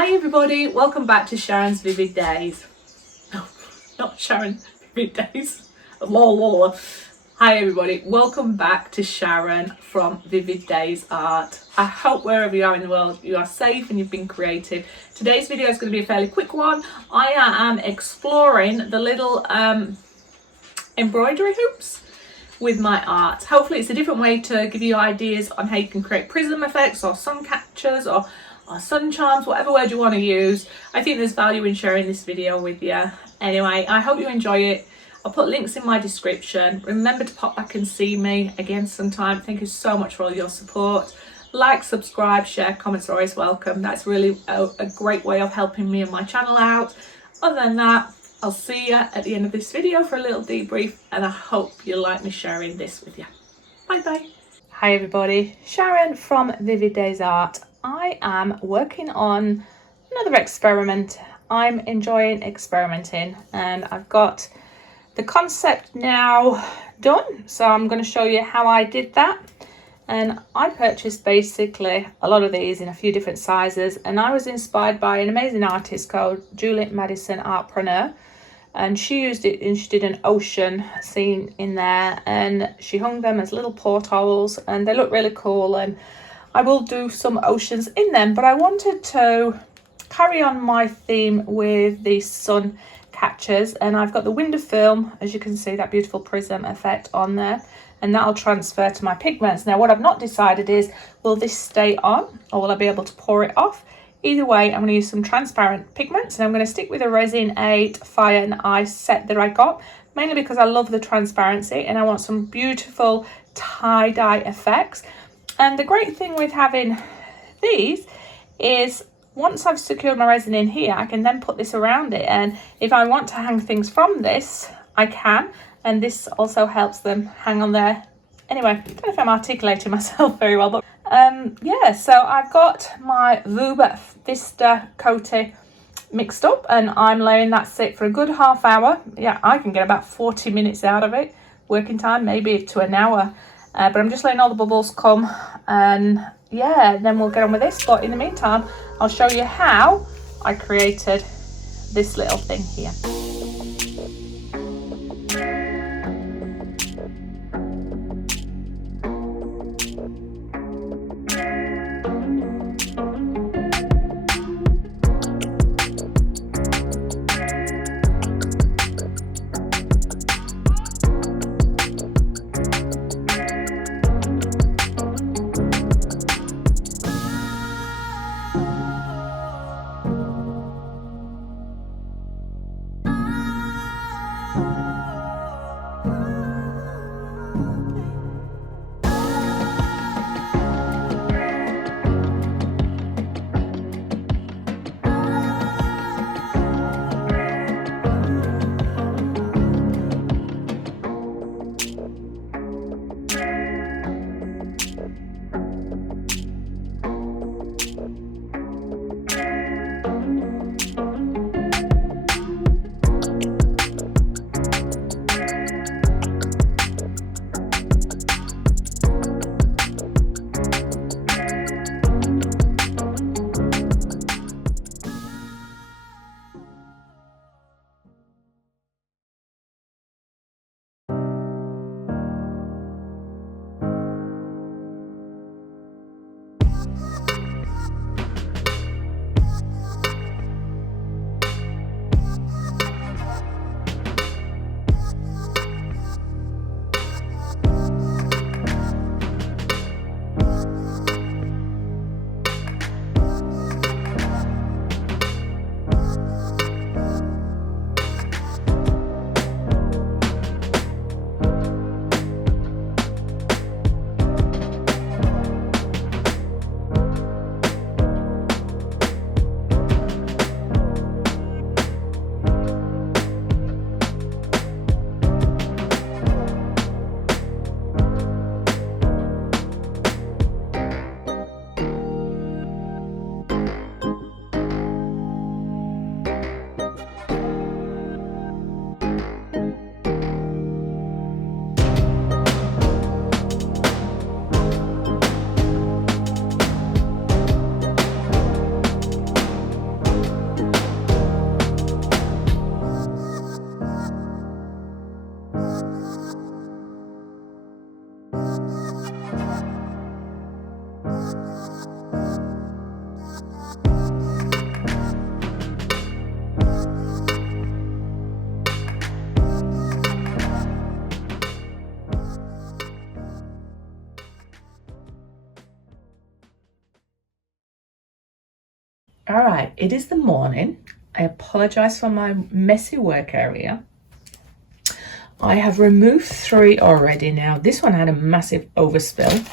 Hi everybody, welcome back to Sharon's Vivid Days. No, not Sharon, Vivid Days. Hi everybody, welcome back to Sharon from Vivid Days Art. I hope wherever you are in the world you are safe and you've been creative. Today's video is going to be a fairly quick one. I am exploring the little embroidery hoops with my art. Hopefully it's a different way to give you ideas on how you can create prism effects or sun catchers or sun charms, whatever word you want to use. I think there's value in sharing this video with you. Anyway, I hope you enjoy it. I'll put links in my description. Remember to pop back and see me again sometime. Thank you so much for all your support. Like, subscribe, share, comments are always welcome. That's really a great way of helping me and my channel out. Other than that, I'll see you at the end of this video for a little debrief, and I hope you like me sharing this with you. Bye bye. Hi everybody, Sharon from Vivid Days Art. I am working on another experiment. I'm enjoying experimenting and I've got the concept now done. So I'm going to show you how I did that. And I purchased basically a lot of these in a few different sizes, and I was inspired by an amazing artist called Juliet Madison Artpreneur. And she used it and she did an ocean scene in there, and she hung them as little portholes and they look really cool, and I will do some oceans in them, but I wanted to carry on my theme with the sun catchers, and I've got the window film, as you can see, that beautiful prism effect on there, and that'll transfer to my pigments. Now what I've not decided is, will this stay on or will I be able to pour it off? Either way, I'm going to use some transparent pigments, and I'm going to stick with a Resin 8 Fire and Ice set that I got, mainly because I love the transparency and I want some beautiful tie-dye effects. And the great thing with having these is once I've secured my resin in here, I can then put this around it, and if I want to hang things from this, I can, and this also helps them hang on there. Anyway, I don't know if I'm articulating myself very well, but yeah, so I've got my Vuba Vista Coty mixed up and I'm letting that sit for a good half hour. Yeah, I can get about 40 minutes out of it, working time, maybe to an hour. But I'm just letting all the bubbles come, and yeah, then we'll get on with this. But in the meantime, I'll show you how I created this little thing here. All right, it is the morning. I apologize for my messy work area. I have removed 3 already now. This one had a massive overspill.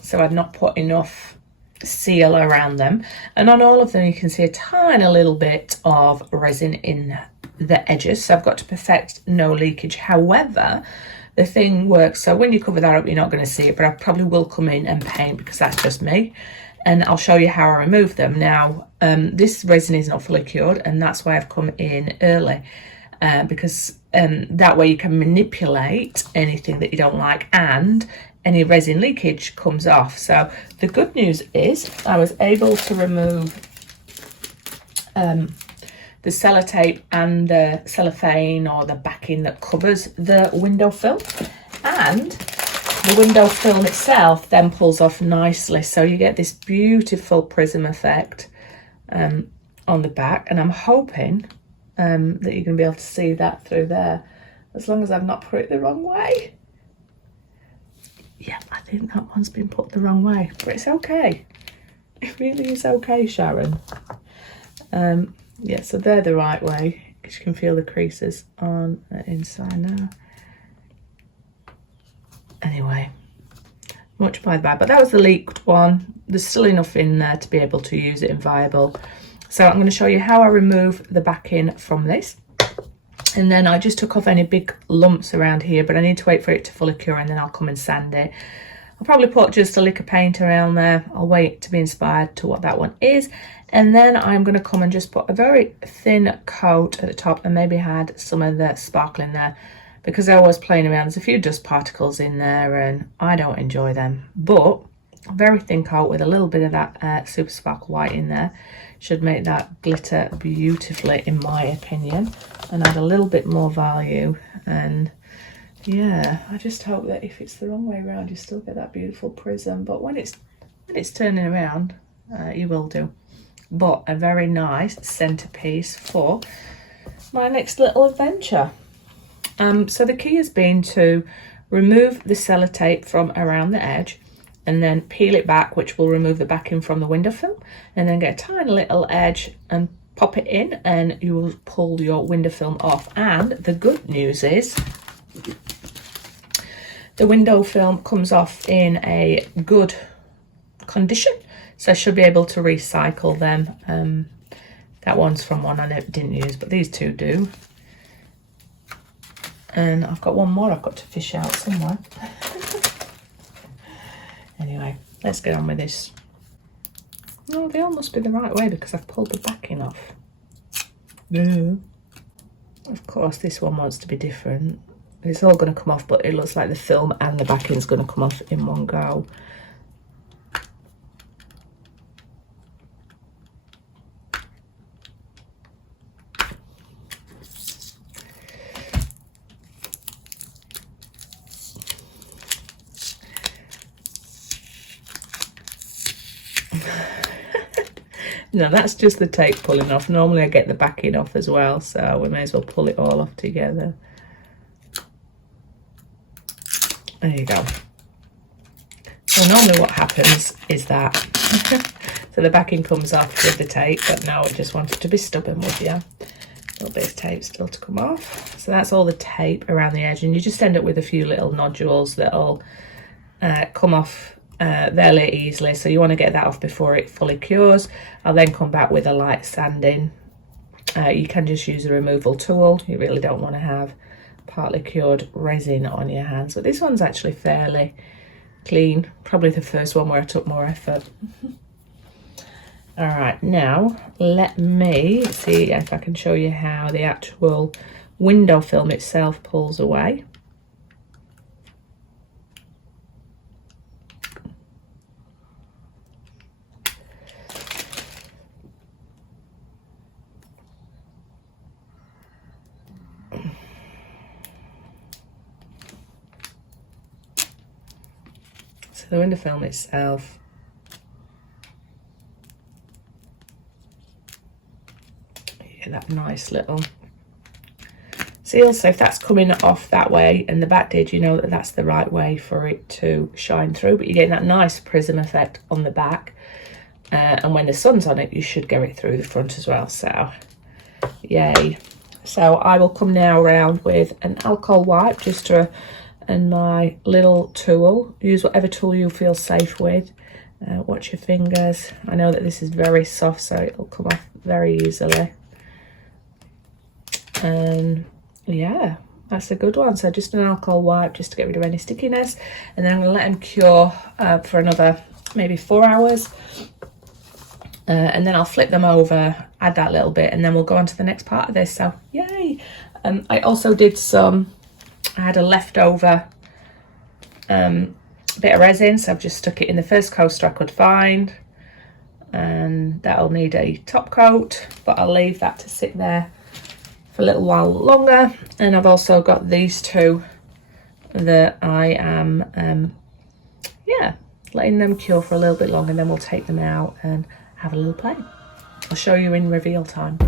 So I'd not put enough seal around them. And on all of them, you can see a tiny little bit of resin in the edges. So I've got to perfect no leakage. However, the thing works, so when you cover that up, you're not going to see it, but I probably will come in and paint because that's just me. And I'll show you how I remove them. Now, this resin is not fully cured, and that's why I've come in early, because that way you can manipulate anything that you don't like and any resin leakage comes off. So the good news is I was able to remove the sellotape and the cellophane or the backing that covers the window film, and the window film itself then pulls off nicely, so you get this beautiful prism effect on the back. And I'm hoping that you're going to be able to see that through there, as long as I've not put it the wrong way. Yeah, I think that one's been put the wrong way, but it's okay. It really is okay, Sharon. Yeah, so they're the right way, because you can feel the creases on the inside now. Anyway, much by the by, but that was the leaked one. There's still enough in there to be able to use it in viable. So I'm going to show you how I remove the backing from this. And then I just took off any big lumps around here, but I need to wait for it to fully cure and then I'll come and sand it. I'll probably put just a lick of paint around there. I'll wait to be inspired to what that one is. And then I'm going to come and just put a very thin coat at the top and maybe add some of the sparkle in there, because I was playing around. There's a few dust particles in there and I don't enjoy them. But a very thin coat with a little bit of that super sparkle white in there should make that glitter beautifully, in my opinion, and add a little bit more value. And yeah, I just hope that if it's the wrong way around, you still get that beautiful prism. But when it's turning around, you will do. But a very nice centerpiece for my next little adventure. So the key has been to remove the sellotape from around the edge and then peel it back, which will remove the backing from the window film, and then get a tiny little edge and pop it in and you will pull your window film off. And the good news is the window film comes off in a good condition, so I should be able to recycle them. That one's from one I didn't use, but these two do. And I've got one more I've got to fish out somewhere. Anyway, let's get on with this. No, they all must be the right way because I've pulled the backing off. Yeah. Of course, this one wants to be different. It's all going to come off, but it looks like the film and the backing is going to come off in one go. No, that's just the tape pulling off. Normally I get the backing off as well, so we may as well pull it all off together. There you go. So normally what happens is that so the backing comes off with the tape, but now it just wanted to be stubborn with you. A little bit of tape still to come off. So that's all the tape around the edge, and you just end up with a few little nodules that'll come off fairly easily, so you want to get that off before it fully cures. I'll then come back with a light sanding. You can just use a removal tool. You really don't want to have partly cured resin on your hands, but this one's actually fairly clean. Probably the first one where I took more effort. All right, now let me see if I can show you how the actual window film itself pulls away. The window film itself Get that nice little seal. So if that's coming off that way and the back did, you know that that's the right way for it to shine through. But you're getting that nice prism effect on the back, and when the sun's on it, you should get it through the front as well. So yay. So I will come now around with an alcohol wipe just to, and my little tool. Use whatever tool you feel safe with. Watch your fingers. I know that this is very soft, so it'll come off very easily. And yeah, that's a good one. So just an alcohol wipe just to get rid of any stickiness, and then I'm going to let them cure for another maybe 4 hours, and then I'll flip them over, add that little bit, and then we'll go on to the next part of this. So yay. I also did I had a leftover bit of resin, so I've just stuck it in the first coaster I could find, and that'll need a top coat, but I'll leave that to sit there for a little while longer. And I've also got these two that I am yeah, letting them cure for a little bit longer, and then we'll take them out and have a little play. I'll show you in reveal time.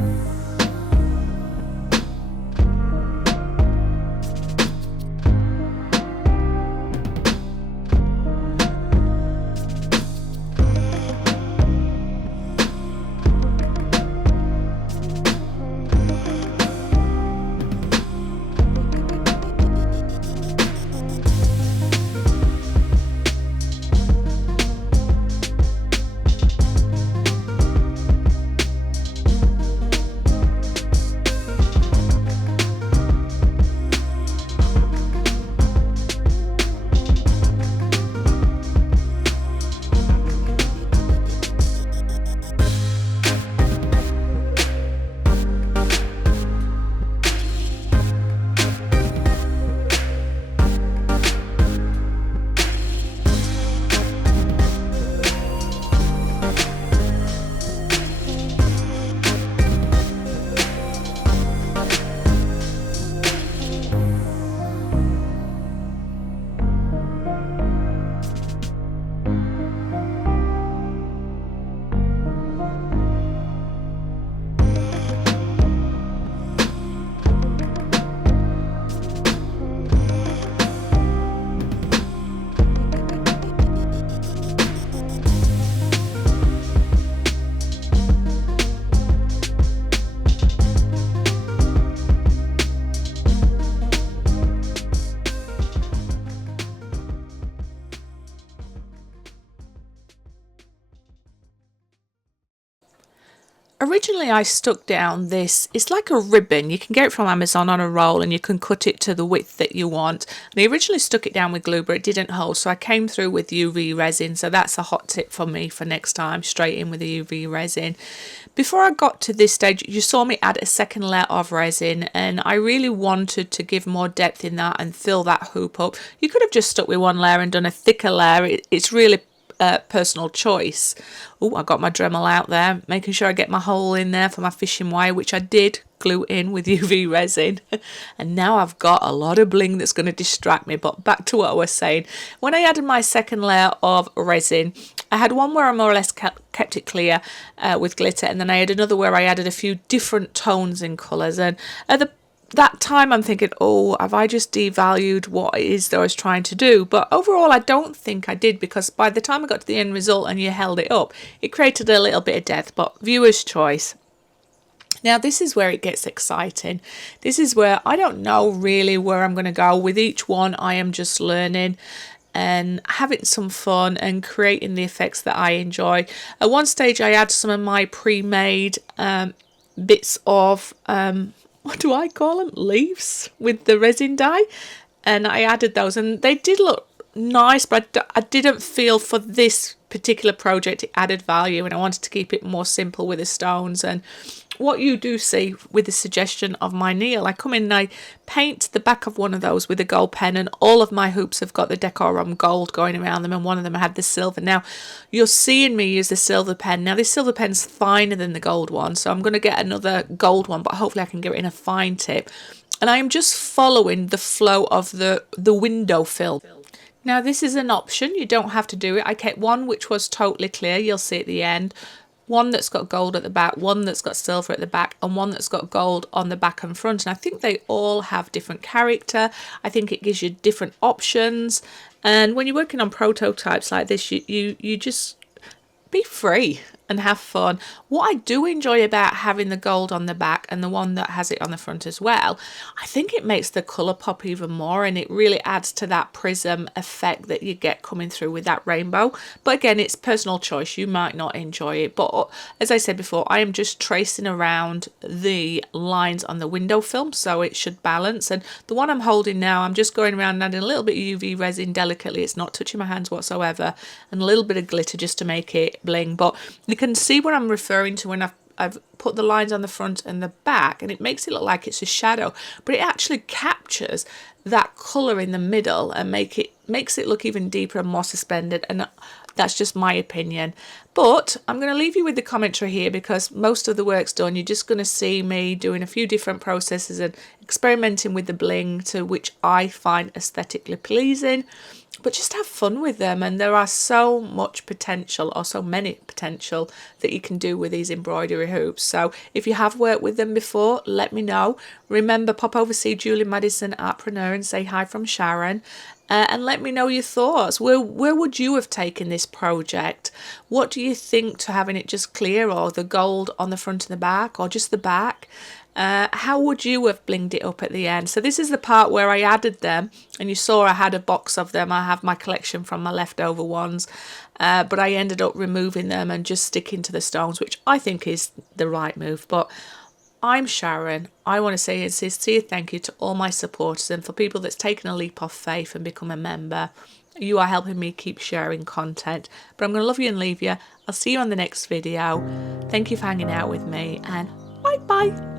Originally I stuck down this, it's like a ribbon, you can get it from Amazon on a roll, and you can cut it to the width that you want. And I originally stuck it down with glue, but it didn't hold, so I came through with UV resin. So that's a hot tip for me for next time, straight in with the UV resin. Before I got to this stage, you saw me add a second layer of resin, and I really wanted to give more depth in that and fill that hoop up. You could have just stuck with one layer and done a thicker layer. It's really personal choice. Oh, I got my Dremel out there, making sure I get my hole in there for my fishing wire, which I did glue in with UV resin. And now I've got a lot of bling that's going to distract me. But back to what I was saying, when I added my second layer of resin, I had one where I more or less kept it clear with glitter, and then I had another where I added a few different tones and colours. And at that time I'm thinking, oh, have I just devalued what it is that I was trying to do? But overall I don't think I did, because by the time I got to the end result and you held it up, it created a little bit of depth. But viewer's choice. Now this is where it gets exciting. This is where I don't know really where I'm going to go with each one. I am just learning and having some fun and creating the effects that I enjoy. At one stage I had some of my pre-made bits of what do I call them? Leaves with the resin dye, and I added those, and they did look nice, but I didn't feel for this particular project it added value, and I wanted to keep it more simple with the stones. And what you do see with the suggestion of my nail, I come in and I paint the back of one of those with a gold pen, and all of my hoops have got the Decorum gold going around them, and one of them had the silver. Now you're seeing me use the silver pen. Now this silver pen's finer than the gold one, so I'm going to get another gold one, but hopefully I can get it in a fine tip. And I am just following the flow of the window fill. Now this is an option, you don't have to do it. I kept one which was totally clear, you'll see at the end, one that's got gold at the back, one that's got silver at the back, and one that's got gold on the back and front. And I think they all have different character. I think it gives you different options. And when you're working on prototypes like this, you just be free and have fun. What I do enjoy about having the gold on the back and the one that has it on the front as well, I think it makes the colour pop even more, and it really adds to that prism effect that you get coming through with that rainbow. But again, it's personal choice. You might not enjoy it. But as I said before, I am just tracing around the lines on the window film, so it should balance. And the one I'm holding now, I'm just going around and adding a little bit of UV resin delicately. It's not touching my hands whatsoever, and a little bit of glitter just to make it bling. But you can see what I'm referring to when I've put the lines on the front and the back, and it makes it look like it's a shadow, but it actually captures that colour in the middle and makes it look even deeper and more suspended. And that's just my opinion. But I'm going to leave you with the commentary here, because most of the work's done. You're just going to see me doing a few different processes and experimenting with the bling to which I find aesthetically pleasing. But just have fun with them, and there are so much potential, or so many potential, that you can do with these embroidery hoops. So if you have worked with them before, let me know. Remember, pop over, see Julie Madison Artpreneur, and say hi from Sharon. And let me know your thoughts. Where would you have taken this project? What do you think to having it just clear, or the gold on the front and the back, or just the back? How would you have blinged it up at the end? So this is the part where I added them, and you saw I had a box of them. I have my collection from my leftover ones, but I ended up removing them and just sticking to the stones, which I think is the right move. But I'm Sharon. I want to say a sincere thank you to all my supporters, and for people that's taken a leap of faith and become a member. You are helping me keep sharing content. But I'm going to love you and leave you. I'll see you on the next video. Thank you for hanging out with me, and bye bye.